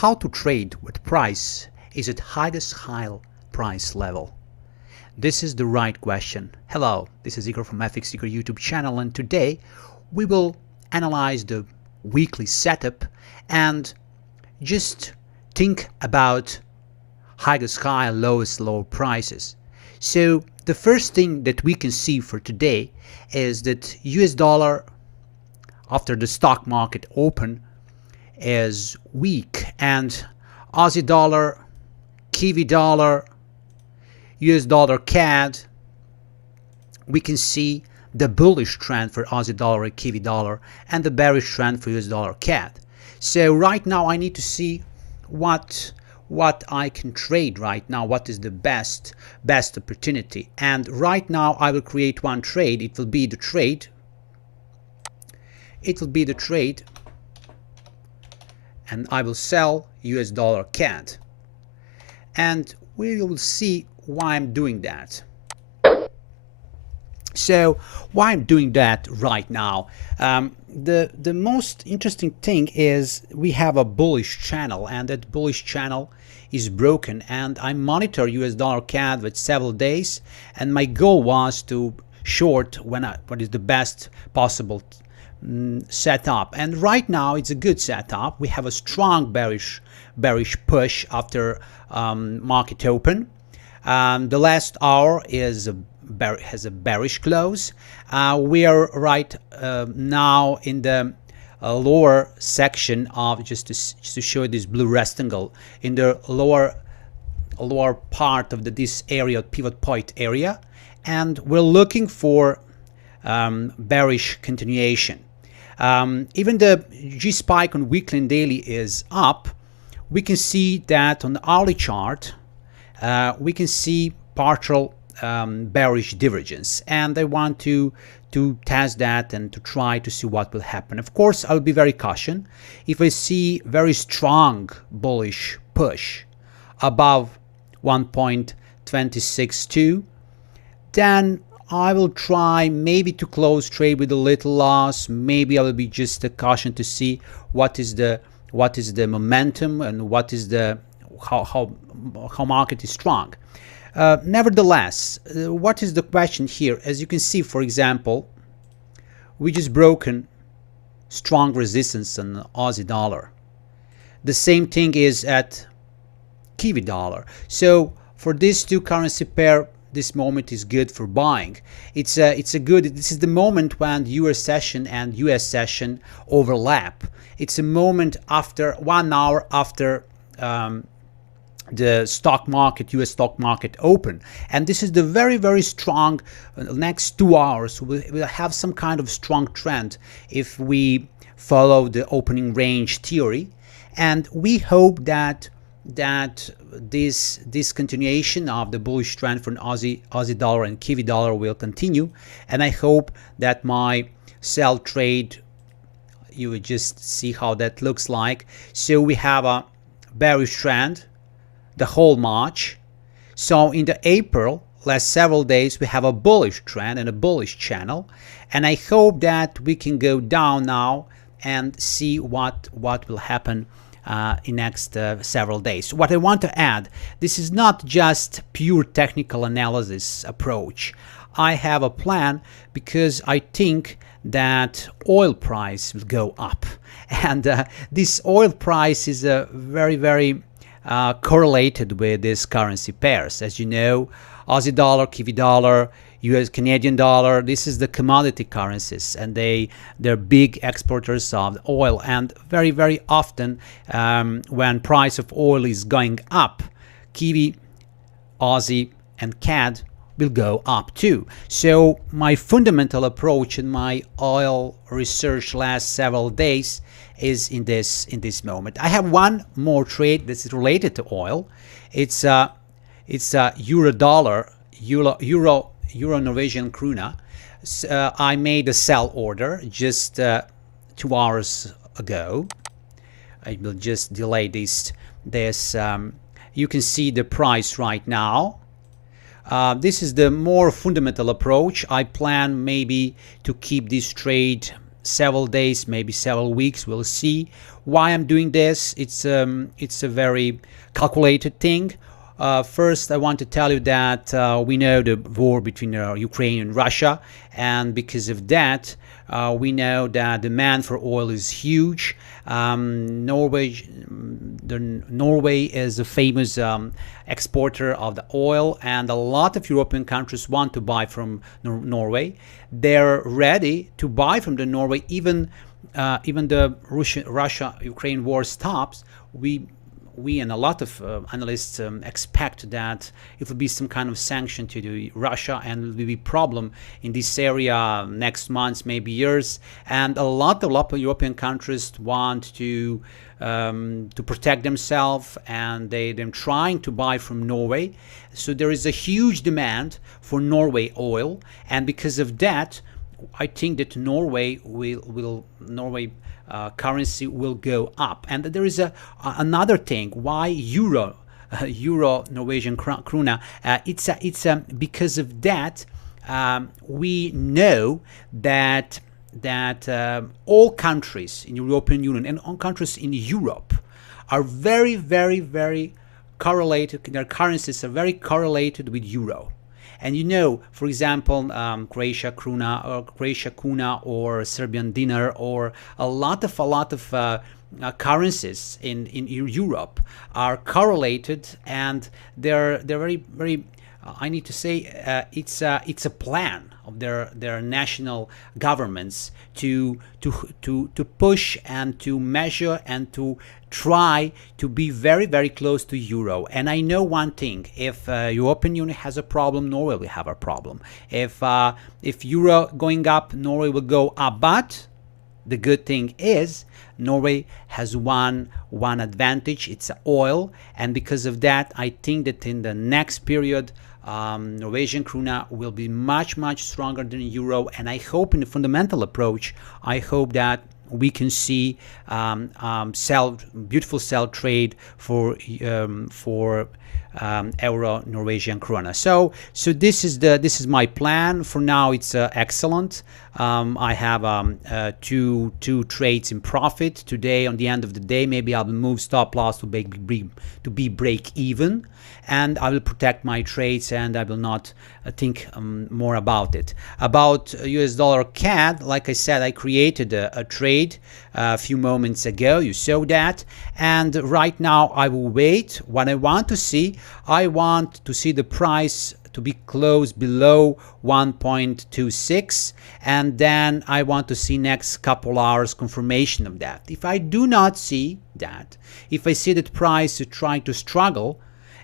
How to trade with price is at highest high price level? This is the right question. Hello, this is Igor from FX Igor YouTube channel, and today we will analyze the weekly setup and just think about highest high and lowest low prices. So the first thing that we can see for today is that US dollar after the stock market open is weak, and Aussie dollar, Kiwi dollar, US dollar CAD, we can see the bullish trend for Aussie dollar and Kiwi dollar and the bearish trend for US dollar CAD. So right now I need to see what I can trade right now, what is the best opportunity. And right now I will create one trade. It will be the trade and I will sell US dollar CAD, and we will see why I'm doing that. So why I'm doing that right now, the most interesting thing is we have a bullish channel, and that bullish channel is broken, and I monitor US dollar CAD with several days, and my goal was to short what is the best possible setup. And right now it's a good setup. We have a strong bearish push after market open. The last hour has a bearish close. We are right now in the lower section of, just to show this blue rectangle, in the lower part of this area, pivot point area, and we're looking for bearish continuation. Even the G spike on weekly and daily is up. We can see that on the hourly chart, we can see partial bearish divergence, and I want to test that and to try to see what will happen. Of course, I'll be very cautious. If I see very strong bullish push above 1.262, then I will try maybe to close trade with a little loss. Maybe I will be just a caution to see what is the momentum and what is the how market is strong. Nevertheless, what is the question here? As you can see, for example, we just broken strong resistance on the Aussie dollar. The same thing is at Kiwi dollar. So for these two currency pair, this moment is good for buying. This is the moment when US session and US session overlap. It's a moment after 1 hour after the stock market, US stock market open, and this is the very strong next 2 hours. We'll have some kind of strong trend if we follow the opening range theory, and we hope that this continuation of the bullish trend for Aussie dollar and Kiwi dollar will continue. And I hope that my sell trade, you would just see how that looks like. So we have a bearish trend the whole March. So in the April, last several days, we have a bullish trend and a bullish channel, and I hope that we can go down now and see what will happen in next several days. What I want to add, this is not just pure technical analysis approach. I have a plan because I think that oil price will go up, and this oil price is a very correlated with these currency pairs. As you know, Aussie dollar, Kiwi dollar, US Canadian dollar, this is the commodity currencies, and they're big exporters of oil, and very often when price of oil is going up, Kiwi, Aussie and CAD will go up too. So my fundamental approach in my oil research last several days is in this moment. I have one more trade that is related to oil. It's euro dollar, euro Norwegian krona. I made a sell order just 2 hours ago. I will just delay this. You can see the price right now. This is the more fundamental approach. I plan maybe to keep this trade several days, maybe several weeks. We'll see Why I'm doing this? It's a very calculated thing. First, I want to tell you that we know the war between Ukraine and Russia, and because of that, we know that demand for oil is huge. Norway is a famous exporter of the oil, and a lot of European countries want to buy from Norway. They're ready to buy from the Norway even the Russia-Ukraine war stops. We and a lot of analysts expect that it will be some kind of sanction to Russia, and it will be a problem in this area next months, maybe years. And a lot of European countries want to protect themselves, and they're trying to buy from Norway. So there is a huge demand for Norway oil, and because of that, I think that Norway currency will go up. And there is another thing why euro Norwegian krona. It's because of that we know that all countries in European Union and all countries in Europe are very, very, very correlated. Their currencies are very correlated with euro. And you know, for example, Croatia kuna or Serbian dinar, or a lot of currencies in Europe are correlated, and they're very, very. I need to say it's a plan of their national governments to push and to measure and to try to be very, very close to euro. And I know one thing: if European Union has a problem, Norway will have a problem. If euro going up, Norway will go up. But the good thing is Norway has one advantage: it's oil. And because of that, I think that in the next period, Norwegian krona will be much, much stronger than euro. And I hope, in the fundamental approach, I hope that we can see beautiful sell trade for euro Norwegian krona. So this is my plan for now. It's excellent. I have two trades in profit today. On the end of the day, maybe I will move stop loss to be break even, and I will protect my trades, and I will not think more about it. About US dollar CAD, like I said, I created a trade a few moments ago. You saw that, and right now I will wait. What I want to see the price to be close below 1.26, and then I want to see next couple hours confirmation of that. If I do not see that, if I see that price is trying to struggle,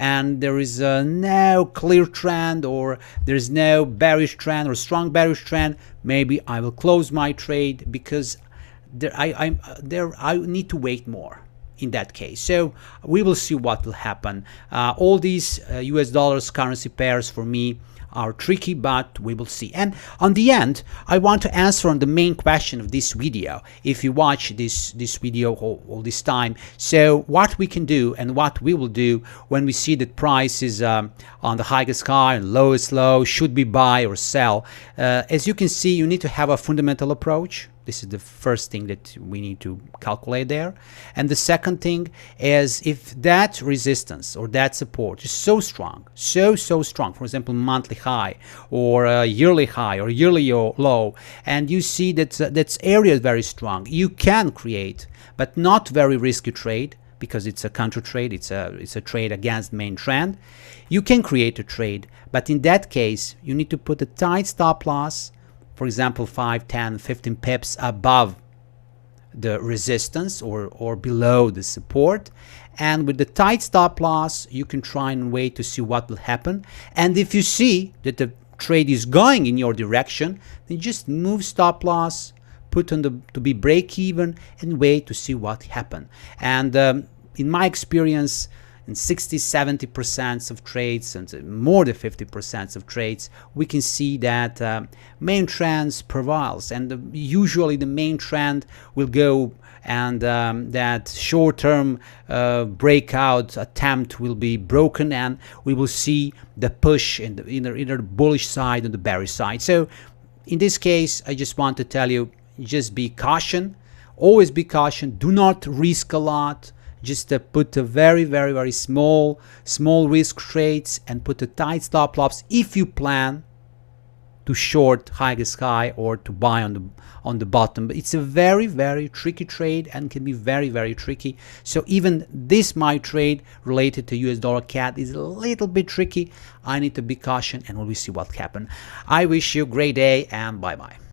and there is no clear trend, or there's no bearish trend or strong bearish trend, maybe I will close my trade, because I need to wait more in that case. So we will see what will happen. All these US dollars currency pairs for me are tricky, but we will see. And on the end, I want to answer on the main question of this video, if you watch this video all this time. So what we can do and what we will do when we see that price is on the highest high and lowest low, should we buy or sell? As you can see, you need to have a fundamental approach. This is the first thing that we need to calculate there. And the second thing is, if that resistance or that support is so strong, so strong, for example, monthly high or a yearly high or yearly low, and you see that that area is very strong, you can create, but not very risky trade, because it's a counter trade, it's a trade against main trend. You can create a trade, but in that case, you need to put a tight stop loss, for example, 5, 10, 15 pips above the resistance or below the support. And with the tight stop loss, you can try and wait to see what will happen. And if you see that the trade is going in your direction, then just move stop loss, put on to be break even, and wait to see what happens. And in my experience, in 60-70% of trades, and more than 50% of trades, we can see that main trends prevails, and usually the main trend will go, and that short-term breakout attempt will be broken, and we will see the push in either the bullish side or the bearish side. So in this case, I just want to tell you, just be caution. always be cautious. Do not risk a lot. Just put a very small risk trades and put a tight stop loss if you plan to short highest high or to buy on the bottom. But it's a very tricky trade and can be very tricky. So even this my trade related to US dollar CAD is a little bit tricky. I need to be cautious, and we'll see what happens. I wish you a great day, and bye bye.